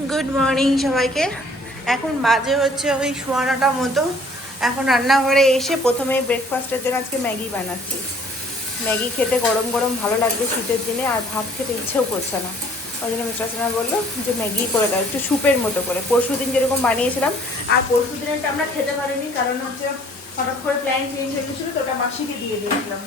Good morning সবাইকে। এখন বাজে হচ্ছে ওই সোয়া নটা মতো। এখন রান্নাঘরে এসে প্রথমে ব্রেকফাস্টের জন্য আজকে ম্যাগি বানাচ্ছি। ম্যাগি খেতে গরম গরম ভালো লাগবে শীতের দিনে, আর ভাত খেতে ইচ্ছেও করছে না। ওই জন্য মিস্টার সোনা বলল যে ম্যাগি করে দাও, একটু স্যুপের মতো করে। পরশু দিন যেরকম বানিয়েছিলাম, আর পরশু দিনেরটা আমরা খেতে পারিনি, কারণ হচ্ছে হঠাৎ করে প্ল্যান চেঞ্জ হয়ে গেছিল, তো ওটা মাসিকে দিয়ে দিয়েছিলাম।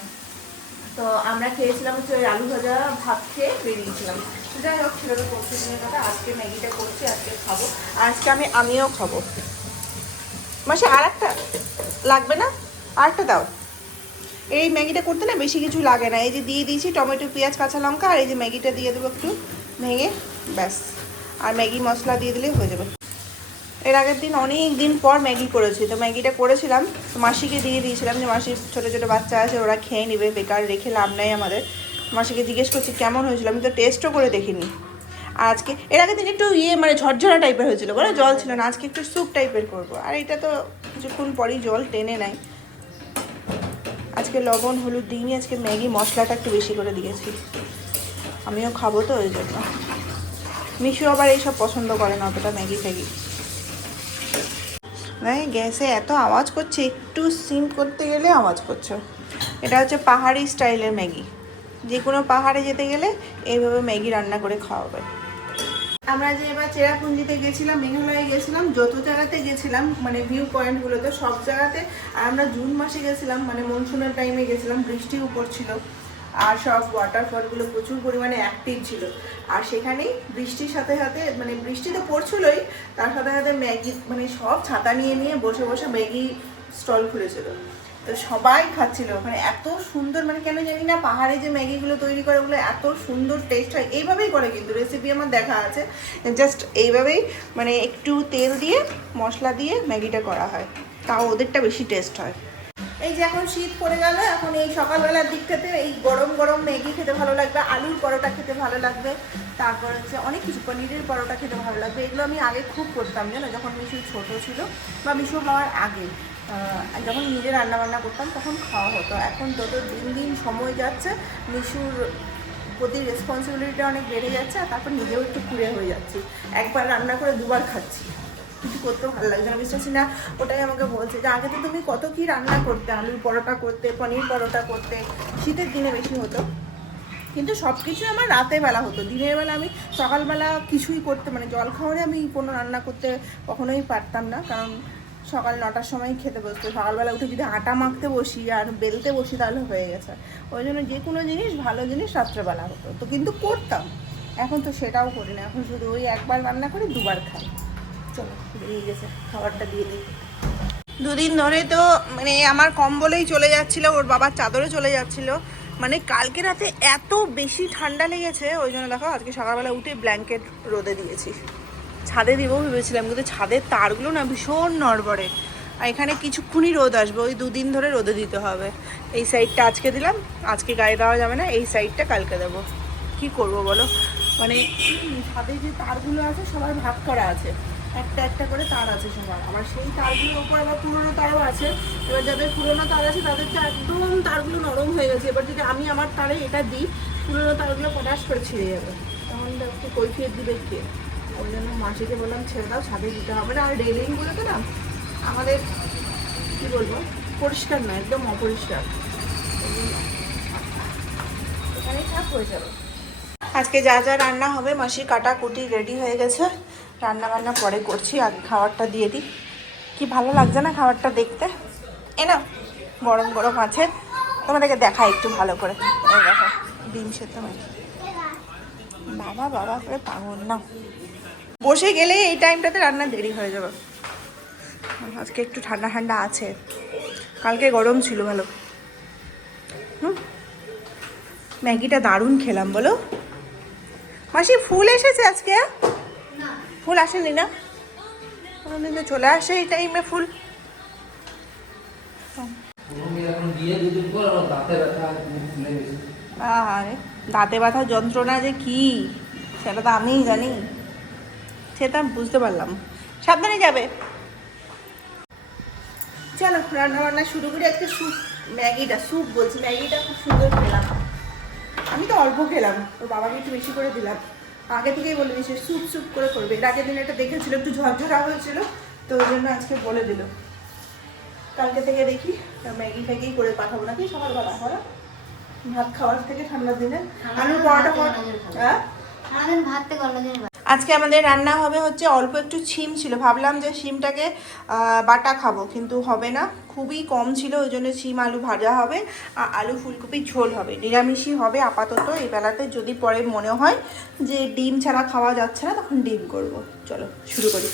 তো আমরা খেয়েছিলাম হচ্ছে ওই আলু ভাজা ভাত খেয়ে বেরিয়েছিলাম। যাই হোক পরশু দিনের কথা আজকে ম্যাগিটা করছি, আজকে খাব। আজকে আমি, আমিও খাব। মাসে আর লাগবে না? আর একটা দাও। এই ম্যাগিটা করতে না বেশি কিছু লাগে না। এই যে দিয়ে দিয়েছি টমেটো, পেঁয়াজ, কাঁচা লঙ্কা, আর এই যে ম্যাগিটা দিয়ে দেবো একটু ভেঙে, ব্যাস। আর ম্যাগি মশলা দিয়ে দিলেই হয়ে যাবে। এর আগের দিন অনেক দিন পর ম্যাগি করেছি। তো ম্যাগিটা করেছিলাম। তো মাসিকে দিয়ে দিয়েছিলাম যে মাসির ছোটো ছোটো বাচ্চা আছে, ওরা খেয়ে নেবে, বেকার রেখে লাভ নেই আমাদের। মাসিকে জিজ্ঞেস করছি, কেমন হয়েছিল? আমি তো টেস্টও করে দেখিনি। আর আজকে, এর আগের দিন একটু ইয়ে মানে ঝরঝরা টাইপের হয়েছিল, বলো? জল ছিল না, আজকে একটু স্যুপ টাইপের করব। আর এটা তো কিছুক্ষণ পরেই জল টেনে নেয়। আজকে লবণ, হলুদ দিইনি, আজকে ম্যাগি, মশলাটা একটু বেশি করে দিয়েছি। আমিও খাব তো ওই জন্য। মিশু আবার এইসব পছন্দ করে না, অতটা ম্যাগি ফ্যাগি। গ্যাসে এত আওয়াজ করছে, একটু সিম করতে গেলে আওয়াজ করছ। এটা হচ্ছে পাহাড়ি স্টাইলের ম্যাগি। যে কোনো পাহাড়ে যেতে গেলে এইভাবে ম্যাগি রান্না করে খাওয়াবে। আমরা যে এবার চেরাপুঞ্জিতে গেছিলাম, মেঘালয়ে গেছিলাম, যত জায়গাতে গেছিলাম মানে ভিউ পয়েন্টগুলোতে সব জায়গাতে, আর আমরা জুন মাসে গেছিলাম মানে মনসুনের টাইমে গেছিলাম, বৃষ্টিও পড়ছিল, আর সব ওয়াটারফলগুলো প্রচুর পরিমাণে অ্যাক্টিভ ছিল। আর সেখানেই বৃষ্টির সাথে সাথে মানে বৃষ্টি তো পড়ছিলই, তার সাথে সাথে ম্যাগি মানে সব ছাতা নিয়ে নিয়ে বসে বসে ম্যাগি স্টল খুলেছিল। তো সবাই খাচ্ছিল মানে এত সুন্দর মানে কেন জানি না, পাহাড়ে যে ম্যাগিগুলো তৈরি করে, ওগুলো এত সুন্দর টেস্ট হয়। এইভাবেই করে কিন্তু রেসিপি আমার দেখা আছে। জাস্ট এইভাবেই মানে একটু তেল দিয়ে, মশলা দিয়ে ম্যাগিটা করা হয়। তাও ওদেরটা বেশি টেস্ট হয়। এই যে এখন শীত পড়ে গেল, এখন এই সকালবেলার দিকটাতে এই গরম গরম ম্যাগি খেতে ভালো লাগবে, আলুর পরোটা খেতে ভালো লাগবে, তারপর হচ্ছে অনেক কিছু, পনিরের পরোটা খেতে ভালো লাগবে। এগুলো আমি আগে খুব করতাম, জানো, যখন মিশু ছোট ছিল, বা মিশু হওয়ার আগে। যখন নিজে রান্না বান্না করতাম, তখন খাওয়া হতো। এখন যত দিন দিন সময় যাচ্ছে মিশুর প্রতি রেসপন্সিবিলিটিটা অনেক বেড়ে যাচ্ছে, আর তারপর নিজেও একটু কুড়ে হয়ে যাচ্ছি। একবার রান্না করে দুবার খাচ্ছি। কিছু করতেও ভালো লাগছে না। বিশ্বাসী না, ওটাই আমাকে বলছে যে, আগে তো তুমি কত কি রান্না করতে, আলুর পরোটা করতে, পনির পরোটা করতে, শীতের দিনে বেশি হতো। কিন্তু সব কিছু আমার রাতের বেলা হতো। দিনের বেলা আমি সকালবেলা কিছুই করতে মানে জল খাওয়ারে আমি কোনো রান্না করতে কখনোই পারতাম না। কারণ সকাল নটার সময় খেতে বসতো। সকালবেলা উঠে যদি আটা মাখতে বসি আর বেলতে বসি তাহলে হয়ে গেছে। ওই জন্য যে কোনো জিনিস, ভালো জিনিস রাত্রেবেলা হতো। তো কিন্তু করতাম। এখন তো সেটাও করি না। এখন শুধু ওই একবার রান্না করে দুবার খাই। চলো বেরিয়ে গেছে খাবারটা দিয়ে দিই। দুদিন ধরে তো মানে আমার কম্বলেই চলে যাচ্ছিল, ওর বাবার চাদরে চলে যাচ্ছিল। মানে কালকে রাতে এত বেশি ঠান্ডা লেগেছে, ওই জন্য দেখো আজকে সকালবেলা উঠে ব্ল্যাঙ্কেট রোদে দিয়েছি। ছাদে দিব ভেবেছিলাম, কিন্তু ছাদের তারগুলো না ভীষণ নড়বড়ে। আর এখানে কিছুক্ষণই রোদ আসবে, ওই দুদিন ধরে রোদে দিতে হবে। এই সাইডটা আজকে দিলাম, আজকে গায়ে দেওয়া যাবে না, এই সাইডটা কালকে দেবো। কি করব বলো? মানে ছাদে যে তারগুলো আছে, সবার ভাগ করা আছে। একটা একটা করে তার আছে সবার। আবার সেই তারগুলোর ওপর আবার পুরোনো তারও আছে। এবার যাদের পুরোনো তার আছে, তাদের তো একদম তারগুলো নরম হয়ে গেছে। এবার যদি আমি আমার তারে এটা দিই, পুরোনো তারগুলো পটাশ করে ছিঁড়ে যাবে। তখন একটু কৈফিয়ত দিবে কে? ওই জন্য মাসিকে বললাম, ছেড়ে দাও, ছাদে দিতে হবে না। আর রেলিংগুলোতে না আমাদের, কি বলব, পরিষ্কার না একদম অপরিষ্কার। এখানেই খারাপ হয়ে যাবে। আজকে যা যা রান্না হবে, মাসি কাটা কুটি রেডি হয়ে গেছে। রান্না বান্না পরে করছি, আগে খাবারটা দিয়ে দিই। কি ভালো লাগছে না খাবারটা দেখতে? এ না গরম গরম আছে। তোমাদেরকে দেখাই একটু ভালো করে। এই দেখো, ডিম সেদ্ধ হয়েছে। বাবা বাবা করে পাগল না বসে গেলে এই টাইমটাতে রান্না দেরি হয়ে যাবে। আজকে একটু ঠান্ডা ঠান্ডা আছে। কালকে গরম ছিল ভালো। হুম? ম্যাগিটা দারুণ খেলাম বলো। মাসি ফুল এসেছে আজকে? ফুল আসেনি না? চলে আসে এই টাইমে ফুল। আরে দাঁতে ব্যথার যন্ত্রণা যে কি, সেটা তো আমিই জানি। সেটা আমি বুঝতে পারলাম। সাবধানে যাবে। চলো রান্না বান্না শুরু করি। আজকে স্যুপ, ম্যাগিটা, স্যুপ বলছি। ম্যাগিটা খুব সুন্দর খেলাম। আমি তো অল্প খেলাম। ওর বাবাকে একটু বেশি করে দিলাম। আগে থেকেই বলে দিয়েছে, স্যুপ স্যুপ করে করবে। এর আগের দিন এটা দেখেছিল, একটু ঝরঝরা হয়েছিল, তো ওই জন্য আজকে বলে দিল। কালকে থেকে দেখি, ম্যাগি ফ্যাগি করে পাঠাবো নাকি? সকালবেলা হলো ভাত খাওয়ার থেকে ঠান্ডার দিনে। আলুর পরোটা হ্যাঁ? আমাদের ভাত থেকে অন্যদিন আজকে আমাদের রান্না হবে হচ্ছে অল্প একটু শিম ছিল। ভাবলাম যে শিমটাকে বাটা খাব কিন্তু হবে না। খুবই কম ছিল ওই জন্য শিম আলু ভাজা হবে আর আলু ফুলকপি ঝোল হবে। নিরামিষই হবে আপাতত। এই বেলাতে যদি পরে মনে হয় যে ডিম ছাড়া খাওয়া যাচ্ছে না তখন ডিম করব। চলো শুরু করি।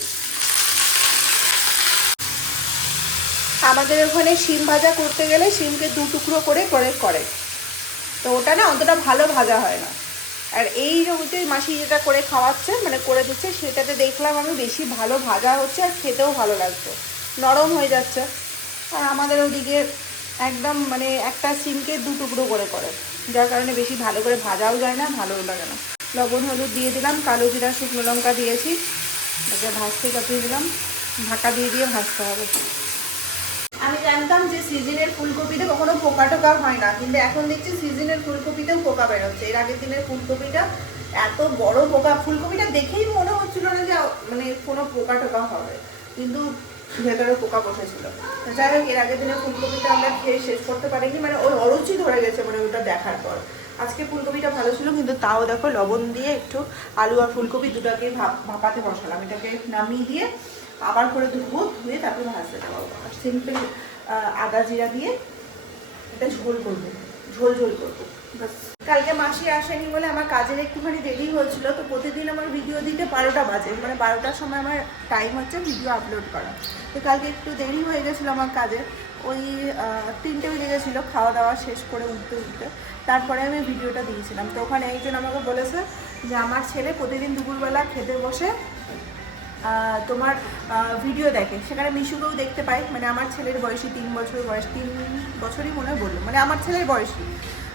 আমাদের ওখানে শিম ভাজা করতে গেলে শিমকে দু টুকরো করে করে করে। তো ওটা না অতটা ভালো ভাজা হয় না। আর এই যে মাসি যেটা করে খাওয়াচ্ছে মানে করে দিচ্ছে, সেটাতে দেখলাম আমি বেশি ভালো ভাজা হচ্ছে আর খেতেও ভালো লাগছে। নরম হয়ে যাচ্ছে। আর আমাদের ওদিকে একদম মানে একটা সিমকে দু টুকরো করে করে। যার কারণে বেশি ভালো করে ভাজাও যায় না, ভালোও লাগে না। লবণ, হলুদ দিয়ে দিলাম, কালো জিরা, শুকনো লঙ্কা দিয়েছি। এটাকে ভাজতে চাপিয়ে দিলাম। ঢাকা দিয়ে দিয়ে ভাজতে হবে। আমি জানতাম যে সিজনের ফুলকপিতে কখনো পোকা টোকা হয় না, কিন্তু এখন দেখছি সিজনের ফুলকপিতেও পোকা বেরোচ্ছে। এর আগের দিনের ফুলকপিটা, এত বড় পোকা, ফুলকপিটা দেখেই মনে হচ্ছিল না যে মানে কোনো পোকা টোকা হবে। কিন্তু ভেতরে পোকা বসেছিল। যাই হোক, এর আগের দিনের ফুলকপিটা আমরা খেয়ে শেষ করতে পারিনি মানে ওর অরুচি ধরে গেছে মানে ওটা দেখার পর। আজকে ফুলকপিটা ভালো ছিল, কিন্তু তাও দেখো লবণ দিয়ে একটু আলু আর ফুলকপি দুটাকে ভাপ ভাপাতে বসালাম। এটাকে নামিয়ে দিয়ে আবার করে ধুবো, ধুয়ে তারপরে ভাজতে দেবো। সিম্পল আদা জিরা দিয়ে এটা ঝোল করব, ঝোল ঝোল করব। কালকে মাসি আসেনি বলে আমার কাজের একটুখানি দেরি হয়েছিল, তো প্রতিদিন আমার ভিডিও দিতে বারোটা বাজে মানে বারোটার সময় আমার টাইম হচ্ছে ভিডিও আপলোড করা। তো কালকে একটু দেরি হয়ে গেছিল আমার কাজে, ওই তিনটে বেজে গেছিল, খাওয়া দাওয়া শেষ করে উঠতে উঠতে। তারপরে আমি ভিডিওটা দিয়েছিলাম। তো ওখানে একজন আমাকে বলেছে যে, আমার ছেলে প্রতিদিন দুপুরবেলা খেতে বসে তোমার ভিডিও দেখে। সেখানে মিশুকেও দেখতে পাই। মানে আমার ছেলের বয়সী তিন বছর বয়স, তিন বছরই মনে হয় বলল। মানে আমার ছেলের বয়সী।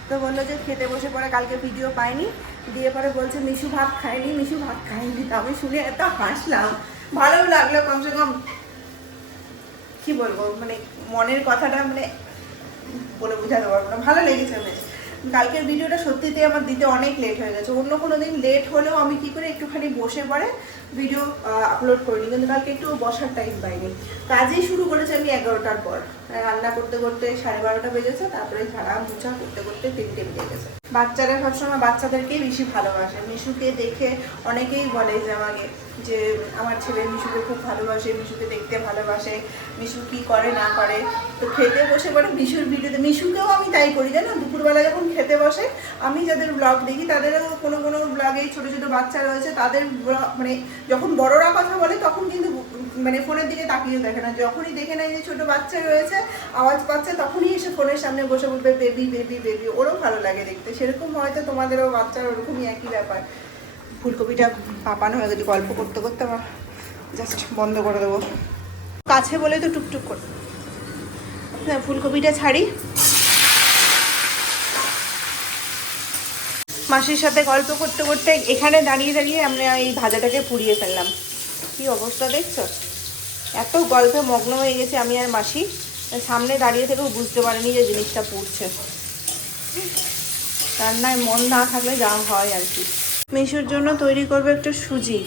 তো বলল যে, খেতে বসে পরে কালকে ভিডিও পাইনি। দিয়ে পরে বলছে, মিশু ভাত খায়নি, মিশু ভাত খায়নি। তো আমি শুনে এত হাসলাম। ভালো লাগল, কমসে কম, কি বলব মানে মনের কথাটা মানে বলে বোঝাতে পারব না। ভালো লেগেছে বেশ। কালকের ভিডিওটা সত্যিতে আমার দিতে অনেক লেট হয়ে গেছে। অন্য কোনো দিন লেট হলেও আমি কি করে একটুখানি বসে পরে ভিডিও আপলোড করিনি, কিন্তু কালকে একটু বসার টাইম পাইনি। কাজেই শুরু করেছি আমি এগারোটার পর। রান্না করতে করতে সাড়ে বারোটা বেজেছে, তারপরে ঝাড়া, মুছা করতে করতে তিনটে বেজে গেছে। বাচ্চারা সবসময় বাচ্চাদেরকেই বেশি ভালোবাসে। মিশুকে দেখে অনেকেই বলে যে আমাকে যে আমার ছেলে মিশুকে খুব ভালোবাসে, মিশুকে দেখতে ভালোবাসে, মিশু কি করে, না করে, তো খেতে বসে পরে মিশুর ভিডিওতে মিশুকেও আমি তাই করি, জানো? দুপুরবেলা যখন খেতে বসে, আমি যাদের ব্লগ দেখি, তাদেরও কোনো কোনো ব্লগে ছোটো ছোটো বাচ্চা রয়েছে, তাদের মানে যখন বড়রা কথা বলে, তখন কিন্তু মানে ফোনের দিকে তাকিয়ে দেখে না। যখনই দেখে নেয় যে ছোটো বাচ্চা রয়েছে, আওয়াজ পাচ্ছে, তখনই এসে ফোনের সামনে বসে বলবে বেবি বেবি বেবি ওরও ভালো লাগে দেখতে। সেরকম হয়তো তোমাদেরও বাচ্চার ওরকমই একই ব্যাপার। ফুলকপিটা পাপানো হয়ে গেছে, গল্প করতে করতে আমার জাস্ট বন্ধ করে দেবো। কাছে বলে তো টুকটুক করে। হ্যাঁ ফুলকপিটা ছাড়ি। মাসির সাথে গল্প করতে করতে এখানে দাঁড়িয়ে দাঁড়িয়ে আমরা এই ভাজাটাকে পুড়িয়ে ফেললাম। কি অবস্থা দেখছ? এত গল্পে মগ্ন হয়ে গেছে আমি আর মাসি। সামনে দাঁড়িয়ে থেকেও বুঝতে পারিনি যে জিনিসটা পুড়ছে। রান্নায় মন না থাকলে যা হয় আর কি। মিশুর জন্য তৈরি করব একটু সুজি।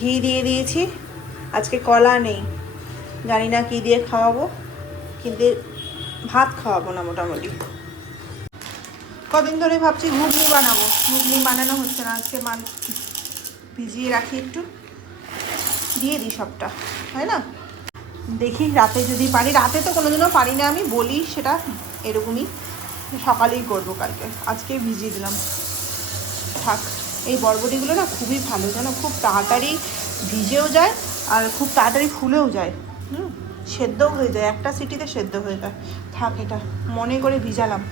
ঘি দিয়ে দিয়েছি। আজকে কলা নেই। জানি না কি দিয়ে খাওয়াবো। কিন্তু ভাত খাওয়াবো না মোটামুটি। কদিন ধরে ভাবছি ঘুগনি বানাবো। ঘুগনি বানানো হচ্ছে না। আজকে মান ভিজিয়ে রাখি একটু। দিয়ে দিই সবটা। তাই না? দেখি রাতে যদি পারি। রাতে তো কোনোদিনও পারি না আমি। বলি সেটা এরকমই। সকালেই করব কালকে। আজকে ভিজিয়ে দিলাম। থাক। এই বরবটিগুলো না খুবই ভালো, যেন খুব তাড়াতাড়ি ভিজেও যায় আর খুব তাড়াতাড়ি ফুলেও যায়। হুম, সেদ্ধও হয়ে যায়, একটা সিটিতে সেদ্ধ হয়ে যায়। থাক এটা, মনে করে ভিজালাম।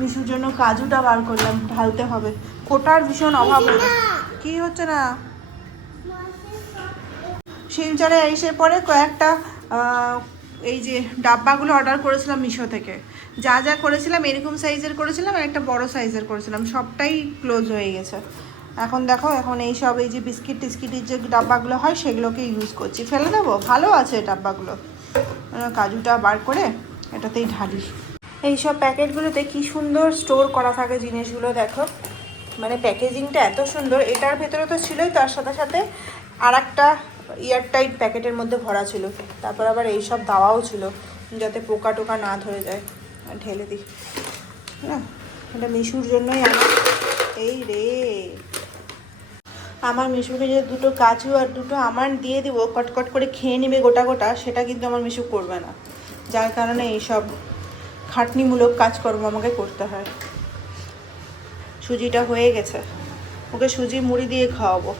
মিশুর জন্য কাজুটা বার করলাম, ঢালতে হবে। কোটার ভীষণ অভাব হয়ে। কি হচ্ছে না? শিলচরে এসে পরে কয়েকটা এই যে ডাব্বাগুলো অর্ডার করেছিলাম মিশো থেকে। যা যা করেছিলাম, এরকম সাইজের করেছিলাম আর একটা বড় সাইজের করেছিলাম, সবটাই ক্লোজ হয়ে গেছে। এখন দেখো, এখন এই সব, এই যে বিস্কিট টিস্কিটের যে ডাব্বাগুলো হয়, সেগুলোকে ইউজ করছি। ফেলে দেবো? ভালো আছে ডাব্বাগুলো। কাজুটা বার করে এটাতেই ঢালি। এই সব প্যাকেটগুলোতে কি সুন্দর স্টোর করা থাকে জিনিসগুলো দেখো। মানে প্যাকেজিংটা এত সুন্দর। এটার ভেতরে তো ছিলই, তার সাথে সাথে আর একটা ইয়ার টাইট প্যাকেটের মধ্যে ভরা ছিল। তারপর আবার এইসব দাওয়াও ছিল, যাতে পোকা টোকা না ধরে যায়। ঢেলে দিই। না এটা মিশুর জন্যই আমার এই রে। আমার মিশুকে যে দুটো কাজু আর দুটো আমার দিয়ে দিব, কটকট করে খেয়ে নেবে গোটা গোটা, সেটা কিন্তু আমার মিশু করবে না। যার কারণে এইসব খাটনিমূলক কাজকর্ম আমাকে করতে হয়। সুজিটা হয়ে গেছে। ওকে সুজি মুড়ি দিয়ে খাওয়াবো।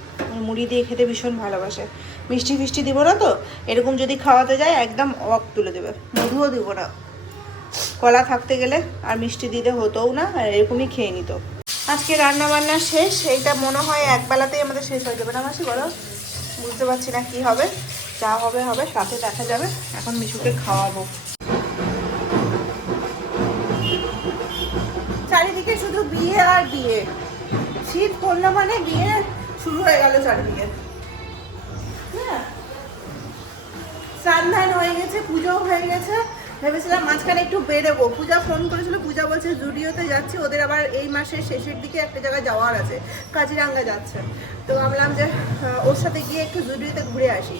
মুড়ি দিয়ে খেতে ভীষণ ভালোবাসে। মিষ্টি ফিষ্টি দিব না তো? এরকম যদি খাওয়াতে যায়, একদম অবাক তুলে দেবে। মধুও দিব না। কলা থাকতে গেলে আর মিষ্টি দিতে হতোও না, আর এরকমই খেয়ে নিত। আজকে রান্না বান্না শেষ। এইটা মনে হয় এক বেলাতেই আমাদের শেষ হয়ে যাবে না মাসি, বলো? বুঝতে পারছি না কি হবে, যা হবে হবে, সাথে দেখা যাবে। এখন মিশুকে খাওয়াবো। চারিদিকে শুধু বিয়ে আর বিয়ে। শীত পড়ল মানে বিয়ে শুরু হয়ে গেল চারিদিকে। হ্যাঁ। স্নান ধান হয়ে গেছে, পুজোও হয়ে গেছে। ভেবেছিলাম মাঝখানে একটু বেরোবো। পূজা ফোন করেছিল, পূজা বলছে জুডিওতে যাচ্ছি, ওদের আবার এই মাসের শেষের দিকে একটা জায়গায় যাওয়ার আছে, কাজিরাঙ্গা যাচ্ছে। তো ভাবলাম যে ওর সাথে গিয়ে একটু জুডিওতে ঘুরে আসি।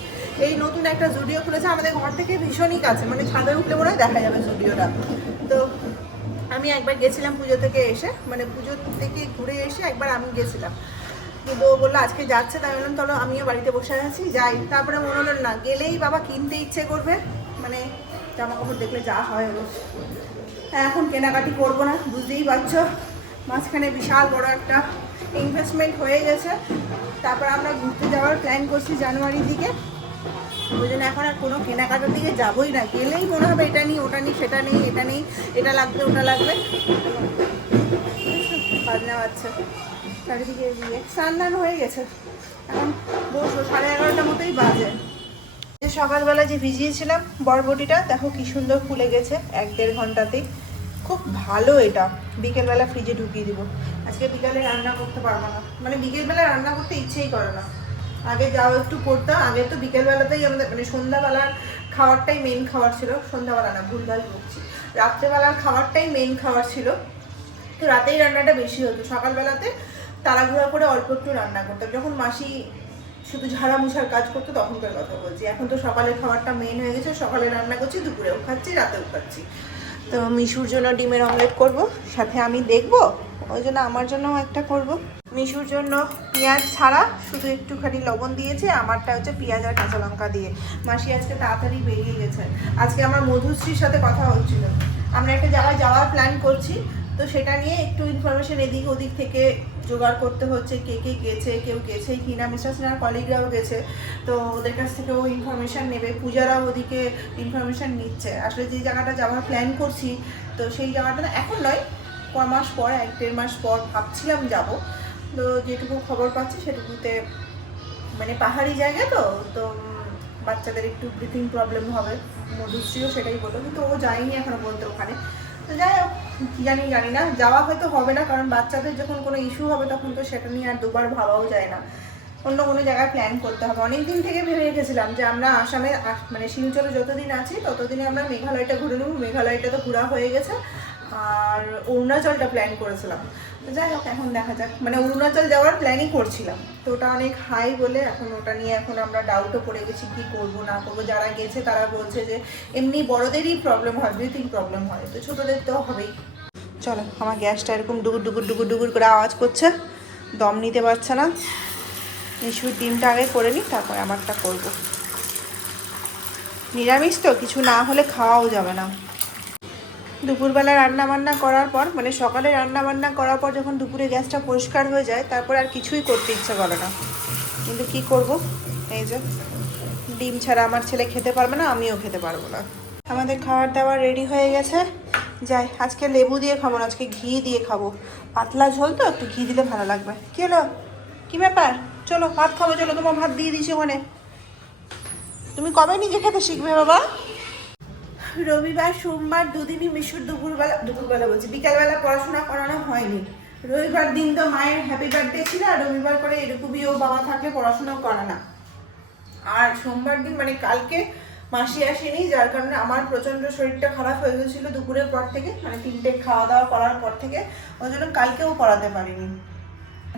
এই নতুন একটা জুডিও খুলেছে, আমাদের ঘর থেকে ভীষণই কাছে মানে ছাদে উঠলে মনে দেখা যাবে জুডিওটা। তো আমি একবার গেছিলাম পুজো থেকে এসে মানে পুজো থেকে ঘুরে এসে একবার আমি গেছিলাম। কিন্তু ও বলল, আজকে যাচ্ছে। তাই বললাম চলো আমিও বাড়িতে বসে আছি, যাই। তারপরে মনে হলো, না, গেলেই বাবা কিনতে ইচ্ছে করবে। মানে জামা কাপড় দেখলে যা হয় হলো এখন কেনাকাটি করব না, বুঝতেই পারছ? মাঝখানে বিশাল বড় একটা ইনভেস্টমেন্ট হয়ে গেছে। তারপর আমরা ঘুরতে যাওয়ার প্ল্যান করছি জানুয়ারির দিকে। ওই জন্য এখন আর কোনো কেনাকাটার দিকে যাবোই না। গেলেই মনে হবে এটা নিই, ওটা নিই, সেটা নেই, এটা নেই, এটা লাগবে, ওটা লাগবে। বাজনা বাচ্চা চারিদিকে স্নান হয়ে গেছে। এখন বসবো, সাড়ে এগারোটার মতোই বাজে। যে সকালবেলা যে ভিজিয়েছিলাম বরবটিটা, দেখো কি সুন্দর ফুলে গেছে এক দেড় ঘন্টাতেই। খুব ভালো এটা। বিকেলবেলা ফ্রিজে ঢুকিয়ে দিব। আজকে বিকালে রান্না করতে পারব না। মানে বিকেলবেলা রান্না করতে ইচ্ছেই করে না। আগে যাও একটু করতাম আগে তো বিকেলবেলাতেই আমাদের মানে সন্ধ্যাবেলার খাবারটাই মেন খাবার ছিল। সন্ধ্যাবেলা না, ভুলভাল বকছি। রাত্রেবেলার খাবারটাই মেন খাবার ছিল। তো রাতেই রান্নাটা বেশি হতো। সকালবেলাতে তাড়াহুড়া করে অল্প একটু রান্না করতাম। যখন মাসি শুধু ঝাড়া মুছার কাজ করতো, তখনকার কথা বলছি। এখন তো সকালের খাবারটা মেন হয়ে গেছে, সকালে রান্না করছি, দুপুরেও খাচ্ছি, রাতেও খাচ্ছি। তো মিশুর জন্য ডিমের অমলেট করব, সাথে আমি দেখব, ওই জন্য আমার জন্যও একটা করব। মিশুর জন্য পেঁয়াজ ছাড়া শুধু একটুখানি লবণ দিয়েছে, আমারটা হচ্ছে পেঁয়াজ আর কাঁচা লঙ্কা দিয়ে। মাসি আজকে তাড়াতাড়ি বেরিয়ে গেছে। আজকে আমার মধুশ্রীর সাথে কথা হচ্ছিল। আমরা একটা জায়গায় যাওয়ার প্ল্যান করছি, তো সেটা নিয়ে একটু ইনফরমেশন এদিক ওদিক থেকে জোগাড় করতে হচ্ছে, কে কে গেছে, কেউ গেছে কি না মিস্টার সিনহার কলিগরাও গেছে, তো ওদের কাছ থেকেও ইনফরমেশন নেবে। পূজারাও ওদিকে ইনফরমেশন নিচ্ছে। আসলে যে জায়গাটা যাওয়ার প্ল্যান করছি, তো সেই জায়গাটা এখন নয় ক মাস পর, এক দেড় মাস পর ভাবছিলাম যাব। তো যেটুকু খবর পাচ্ছি সেটুকুতে মানে পাহাড়ি জায়গা তো তো বাচ্চাদের একটু ব্রিথিং প্রবলেম হবে। মধুশ্রীও সেটাই বলল, কিন্তু ও যায়নি এখনও বলতে ওখানে। তো যাই হোক কি জানি জানি না। যাওয়া হয়তো হবে না, কারণ বাচ্চাদের যখন কোনো ইস্যু হবে, তখন তো সেটা নিয়ে আর দুবার ভাবাও যায় না। অন্য কোনো জায়গায় প্ল্যান করতে হবে। অনেক দিন থেকে ভেবে রেখেছিলাম যে আমরা আসামে আস- মানে শিলচরে যতদিন আছি, ততদিনে আমরা মেঘালয়টা ঘুরে নেব। মেঘালয়টা তো ঘোরা হয়ে গেছে। আর অরুণাচলটা প্ল্যান করেছিলাম। যাই হোক, এখন দেখা যাক। মানে অরুণাচল যাওয়ার প্ল্যানই করছিলাম। তো ওটা অনেক হাই বলে এখন ওটা নিয়ে এখন আমরা ডাউটও পড়ে গেছি, কি করব, না করব। যারা গেছে তারা বলছে যে এমনি বড়দেরই প্রবলেম হয় ব্রিথিং প্রবলেম হয়। তো ছোটদের তো হবেই। চলো, আমার গ্যাসটা এরকম ডুগুর ডুগুর ডুগুর ডুগুর করে আওয়াজ করছে। দম নিতে পারছে না। মিশুর ডিমটা আগে করে নিই, তারপরে আমারটা করব। নিরামিষ তো, কিছু না হলে খাওয়াও যাবে না। দুপুরবেলা রান্না বান্না করার পর মানে সকালে রান্না বান্না করার পর যখন দুপুরে গ্যাসটা পরিষ্কার হয়ে যায়, তারপর আর কিছুই করতে ইচ্ছে করে না। কিন্তু কি করব? এই যে, ডিম ছাড়া আমার ছেলে খেতে পারবে না, আমিও খেতে পারব না। আমাদের খাবার দাবার রেডি হয়ে গেছে। যাই, আজকে লেবু দিয়ে খাব না, আজকে ঘি দিয়ে খাব। পাতলা ঝোল তো, একটু ঘি দিলে ভালো লাগবে। কি হলো? কি ব্যাপার? চলো, ভাত খাব, চলো, তোমার ভাত দিয়ে দিয়েছি ওখানে। তুমি কবে নিজে খেতে শিখবে বাবা? রবিবার, সোমবার দুদিনই মিশুর দুপুরবেলা দুপুরবেলা বলছি, বিকালবেলা পড়াশোনা করানো হয়নি। রবিবার দিন তো মায়ের হ্যাপি বার্থডে ছিল আর রবিবার করে এরকমই ও বাবা থাকলে পড়াশোনা করে না। আর সোমবার দিন মানে কালকে মাসি আসেনি, যার কারণে আমার প্রচণ্ড শরীরটা খারাপ হয়ে গেছিল দুপুরের পর থেকে মানে তিনটে খাওয়া দাওয়া করার পর থেকে, ওই জন্য কালকেও পড়াতে পারিনি।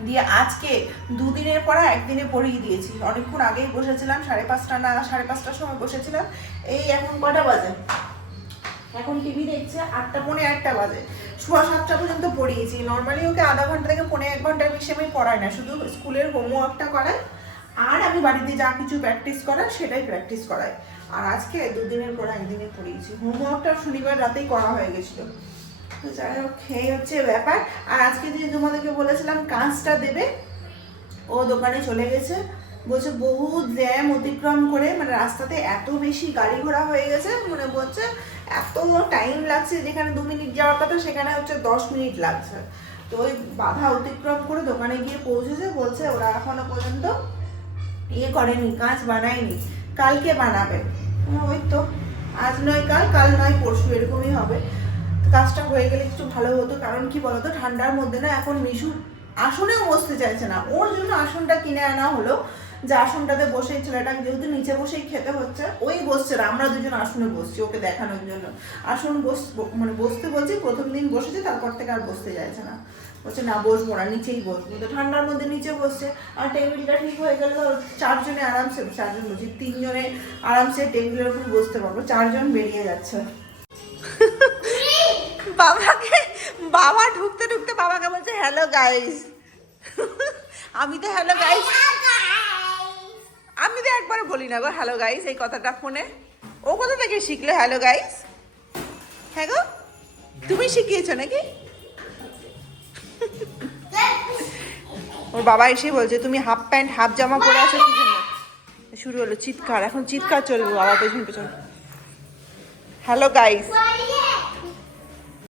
দিয়ে আজকে দুদিনের পড়া একদিনে পড়িয়ে দিয়েছি। অনেকক্ষণ আগেই বসেছিলাম, সাড়ে পাঁচটা না, সাড়ে পাঁচটার সময় বসেছিলাম, এই এখন কটা বাজে? এখন টিভি দেখছে আটটা, পৌনে একটা বাজে। সোয়া সাতটা পর্যন্ত পড়িয়েছি। নর্মালি ওকে আধা ঘণ্টা থেকে পৌনে এক ঘণ্টার বেশি আমি পড়াই না। শুধু স্কুলের হোমওয়ার্কটা করাই। আর আমি বাড়িতে যা কিছু প্র্যাকটিস করাই, সেটাই প্র্যাকটিস করাই। আর আজকে দুদিনের পর একদিনে পড়িয়েছি। হোমওয়ার্কটা শনিবার রাতেই করা হয়ে গেছিল। তো যাই হোক, এই হচ্ছে ব্যাপার। আর আজকে যে তোমাদেরকে বলেছিলাম, কাজটা দেবে, ও দোকানে চলে গেছে। বলছে বহু জ্যাম অতিক্রম করে মানে রাস্তাতে এত বেশি গাড়ি ঘোড়া হয়ে গেছে। মনে বলছে এত টাইম লাগছে যেখানে দু মিনিট যাওয়ার কথা, সেখানে হচ্ছে দশ মিনিট লাগছে। তো ওই বাধা অতিক্রম করে দোকানে গিয়ে পৌঁছেছে, বলছে ওরা এখনও পর্যন্ত ইয়ে করেনি, কাজ বানায়নি, কালকে বানাবে। ওই তো, আজ নয় কাল কাল নয় পরশু, এরকমই হবে। কাজটা হয়ে গেলে একটু ভালো হতো, কারণ কি বলতো, ঠান্ডার মধ্যে না এখন মিশু আসনেও বসতে চাইছে না। ওর জন্য আসনটা কিনে আনা হলো যে আসনটাতে বসে ছেলেটাকে যেহেতু নিচে বসেই খেতে হচ্ছে, ওই বসছে আমরা দুজন আসনে বসছি ওকে দেখানোর জন্য। আসন বস মানে বসতে বলছি, প্রথম দিন বসেছে, তারপর থেকে আর বসতে চাইছে না। বলছে, না, বসবো না, নিচেই বসবো। তো ঠান্ডার মধ্যে নিচে বসছে। আর টেবিলটা ঠিক হয়ে গেলে তো চারজনে আরামসে, চারজন বসছি তিনজনে আরামসে টেবিলের উপর বসতে পারব, চারজন বেরিয়ে যাচ্ছে। বাবাকে, বাবা ঢুকতে ঢুকতে বাবাকে বলছে হ্যালো গাইস আমি তো হ্যালো গাইস আমি তো একবার বলি না গো হ্যালো গাইস এই কথাটা ফোনে। ও কোথা থেকে শিখলে হ্যালো গাইস হ্যাঁ গো, তুমি শিখিয়েছো নাকি? ওর বাবা এসে বলছে, তুমি হাফ প্যান্ট হাফ জামা পরে আছো কি জন্য? শুরু হলো চিৎকার, এখন চিৎকার চলবে বাবা পেছন পেছন। Hello guys